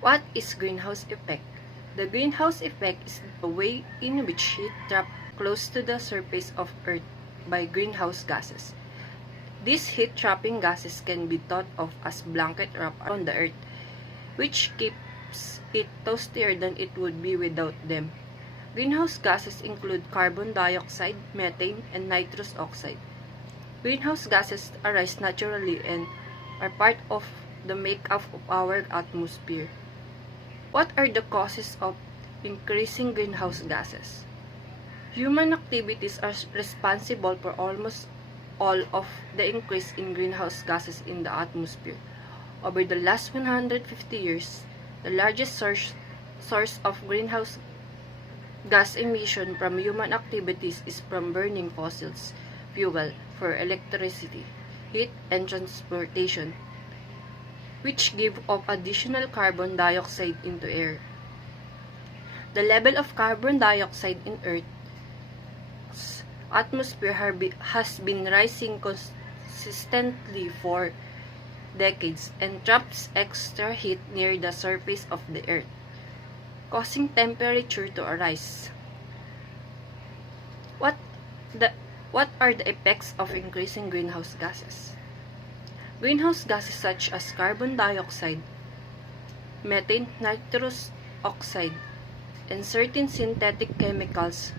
What is greenhouse effect? The greenhouse effect is the way in which heat trapped close to the surface of Earth by greenhouse gases. These heat-trapping gases can be thought of as blanket wrap around the Earth, which keeps it toastier than it would be without them. Greenhouse gases include carbon dioxide, methane, and nitrous oxide. Greenhouse gases arise naturally and are part of the makeup of our atmosphere. What are the causes of increasing greenhouse gases? Human activities are responsible for almost all of the increase in greenhouse gases in the atmosphere. Over the last 150 years, the largest source of greenhouse gas emission from human activities is from burning fossils fuel for electricity, heat, and transportation, which give off additional carbon dioxide into air. The level of carbon dioxide in Earth's atmosphere has been rising consistently for decades and traps extra heat near the surface of the Earth, causing temperature to rise. What are the effects of increasing greenhouse gases? Greenhouse gases such as carbon dioxide, methane, nitrous oxide, and certain synthetic chemicals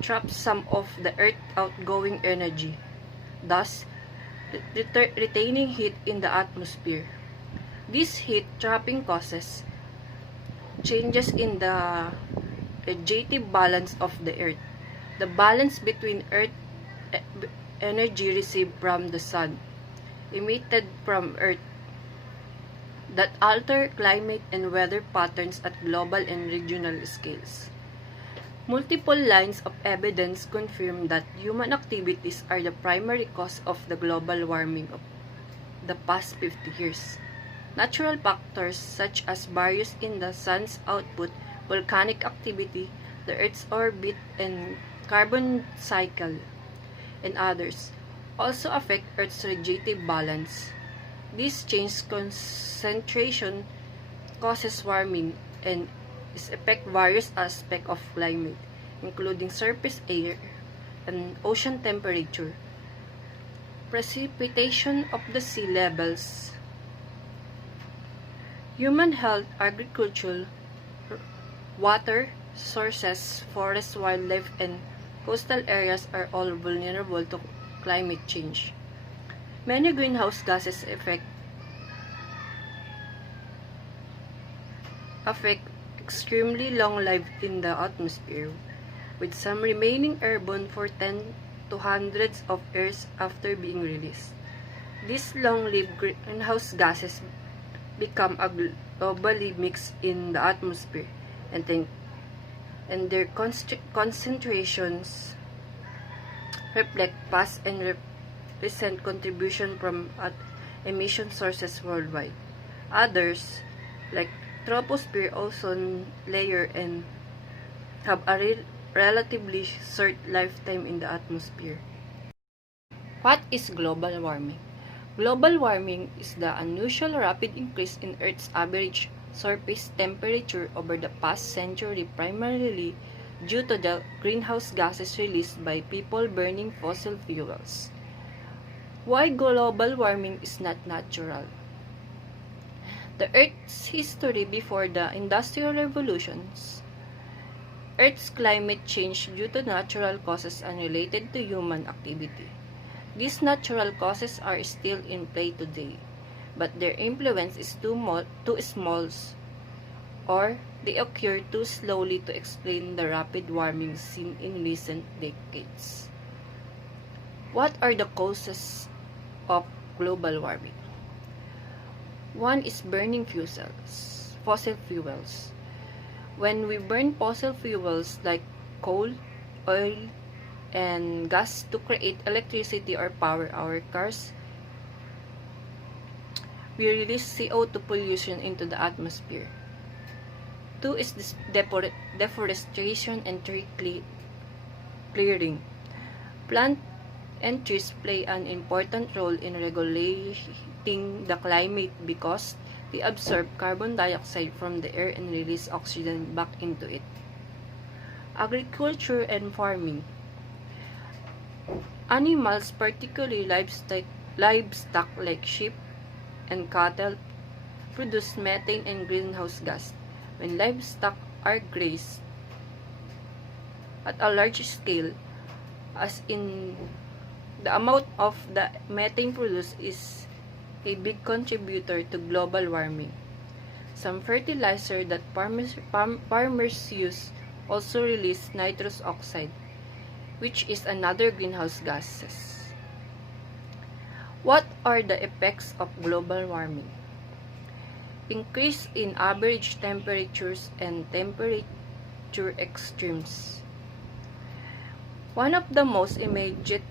trap some of the Earth's outgoing energy, thus retaining heat in the atmosphere. This heat trapping causes changes in the radiative balance of the Earth, the balance between Earth energy received from the Sun, emitted from Earth, that alter climate and weather patterns at global and regional scales. Multiple lines of evidence confirm that human activities are the primary cause of the global warming of the past 50 years. Natural factors such as variance in the sun's output, volcanic activity, the Earth's orbit, and carbon cycle, and others also affect Earth's radiative balance. This change concentration causes warming and affect various aspects of climate, including surface air and ocean temperature, precipitation of the sea levels, human health, agriculture, water sources, forests, wildlife, and coastal areas are all vulnerable to climate change. Many greenhouse gases affect extremely long-lived in the atmosphere, with some remaining airborne for 10 to hundreds of years after being released. These long-lived greenhouse gases become globally mixed in the atmosphere, and their concentrations reflect past and recent contribution from emission sources worldwide. Others, like troposphere, ozone layer, and have a relatively short lifetime in the atmosphere. What is global warming? Global warming is the unusual rapid increase in Earth's average surface temperature over the past century, primarily due to the greenhouse gases released by people burning fossil fuels. Why global warming is not natural? The Earth's history before the Industrial Revolutions. Earth's climate changed due to natural causes unrelated to human activity. These natural causes are still in play today, but their influence is too small, or they occur too slowly to explain the rapid warming seen in recent decades. What are the causes of global warming? One is burning fossil fuels. When we burn fossil fuels like coal, oil, and gas to create electricity or power our cars, we release CO2 pollution into the atmosphere. Two is deforestation and tree clearing. Plant and trees play an important role in regulating the climate because We absorb carbon dioxide from the air and release oxygen back into it. Agriculture and farming. Animals, particularly livestock like sheep and cattle, produce methane and greenhouse gas. When livestock are grazed at a large scale, as in the amount of the methane produced is a big contributor to global warming. Some fertilizer that farmers use also release nitrous oxide, which is another greenhouse gases. What are the effects of global warming? Increase in average temperatures and temperature extremes. One of the most immediate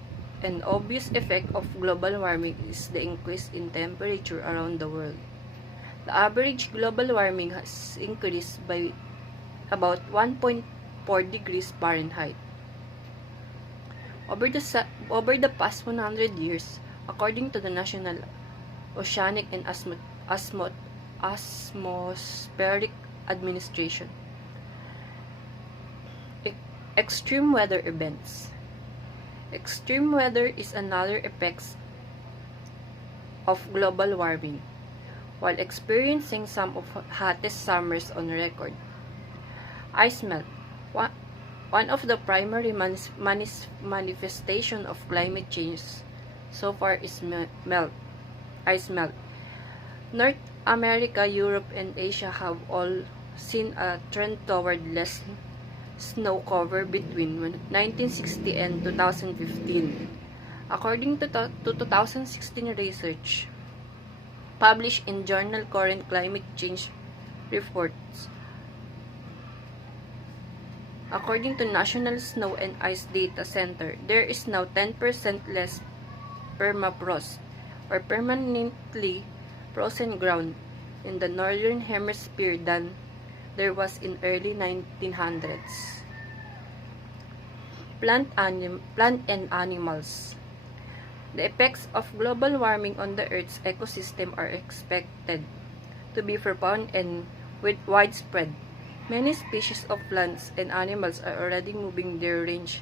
and obvious effect of global warming is the increase in temperature around the world. The average global warming has increased by about 1.4 degrees Fahrenheit. Over the past 100 years, according to the National Oceanic and Atmospheric Administration. Extreme weather events. Extreme weather is another effect of global warming, while experiencing some of the hottest summers on record. Ice melt. One of the primary manifestations of climate change so far is ice melt. North America, Europe, and Asia have all seen a trend toward less snow cover between 1960 and 2015. According to 2016 research published in journal Current Climate Change Reports, according to National Snow and Ice Data Center, there is now 10% less permafrost, or permanently frozen ground, in the northern hemisphere than there was in early 1900s. Plant and animals. The effects of global warming on the Earth's ecosystem are expected to be profound and widespread. Many species of plants and animals are already moving their range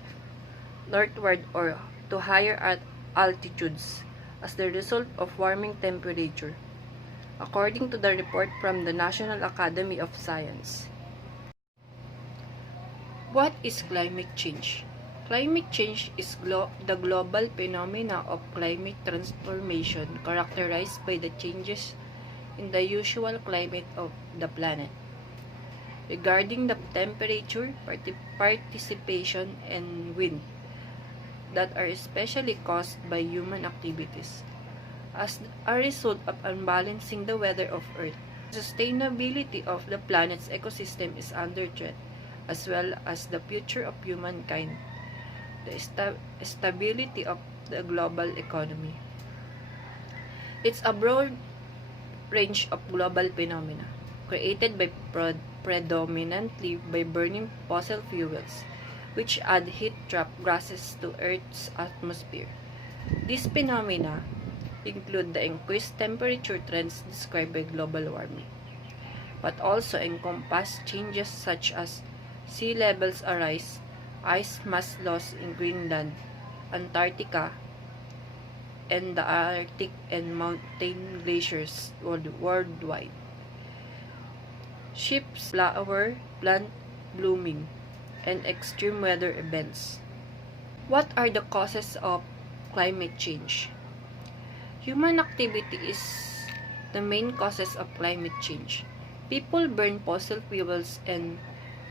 northward or to higher altitudes as the result of warming temperature, according to the report from the National Academy of Science. What is climate change? Climate change is the global phenomena of climate transformation characterized by the changes in the usual climate of the planet. Regarding the temperature, participation, and wind that are especially caused by human activities. As a result of unbalancing the weather of Earth, the sustainability of the planet's ecosystem is under threat, as well as the future of humankind, the stability of the global economy. It's a broad range of global phenomena created by predominantly by burning fossil fuels, which add heat-trap gases to Earth's atmosphere. These phenomena include the increased temperature trends described by global warming, but also encompass changes such as sea levels rise, ice mass loss in Greenland, Antarctica, and the Arctic and mountain glaciers worldwide. Ships, flower, plant blooming, and extreme weather events. What are the causes of climate change? Human activity is the main causes of climate change. People burn fossil fuels and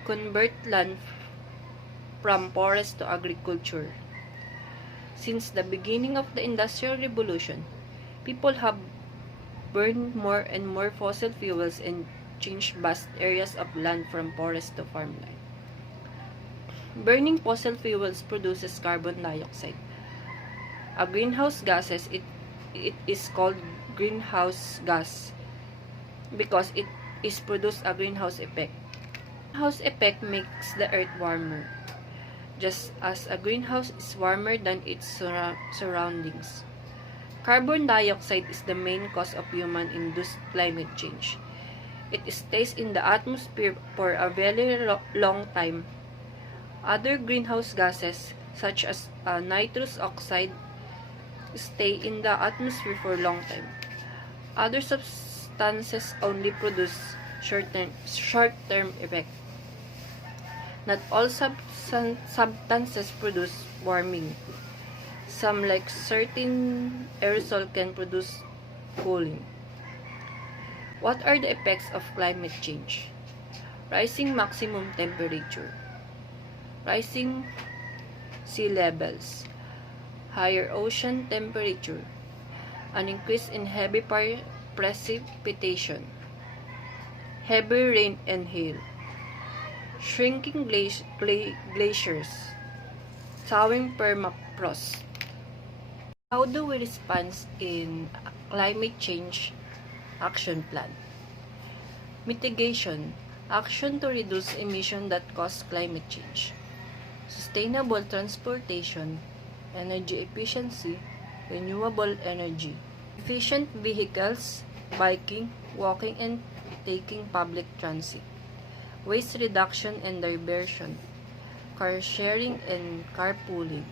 convert land from forest to agriculture. Since the beginning of the Industrial Revolution, people have burned more and more fossil fuels and changed vast areas of land from forest to farmland. Burning fossil fuels produces carbon dioxide, a greenhouse gases. It is called greenhouse gas because it is produced a greenhouse effect. Greenhouse effect makes the earth warmer, just as a greenhouse is warmer than its surroundings. Carbon dioxide is the main cause of human-induced climate change. It stays in the atmosphere for a very long time. Other greenhouse gases, such as nitrous oxide, stay in the atmosphere for a long time. Other substances only produce short-term effect. Not all substances produce warming. Some, like certain aerosol, can produce cooling. What are the effects of climate change? Rising maximum temperature, rising sea levels, higher ocean temperature, an increase in heavy precipitation, heavy rain and hail, shrinking glaciers, thawing permafrost. How do we respond in climate change action plan? Mitigation, action to reduce emissions that cause climate change. Sustainable transportation, energy efficiency, renewable energy. Efficient vehicles, biking, walking, and taking public transit. Waste reduction and diversion, car sharing and carpooling.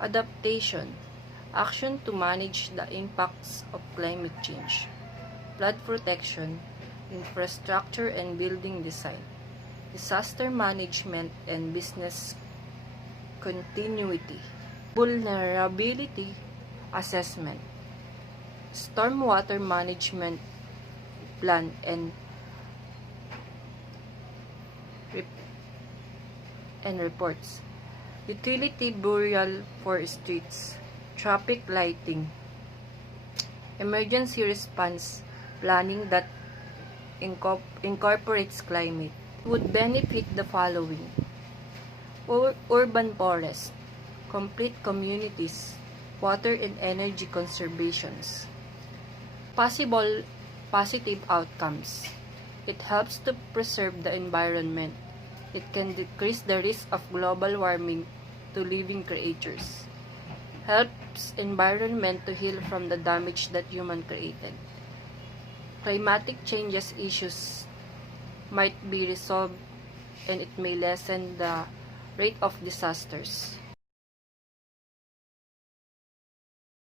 Adaptation, action to manage the impacts of climate change. Flood protection, infrastructure and building design. Disaster management and business continuity. Vulnerability assessment. Stormwater management plan and reports. Utility burial for streets. Traffic lighting. Emergency response planning that incorporates climate. Would benefit the following: urban forest, complete communities, water and energy conservations. Possible positive outcomes. It helps to preserve the environment. It can decrease the risk of global warming to living creatures. Helps environment to heal from the damage that human created. Climatic changes issues might be resolved and it may lessen the rate of disasters.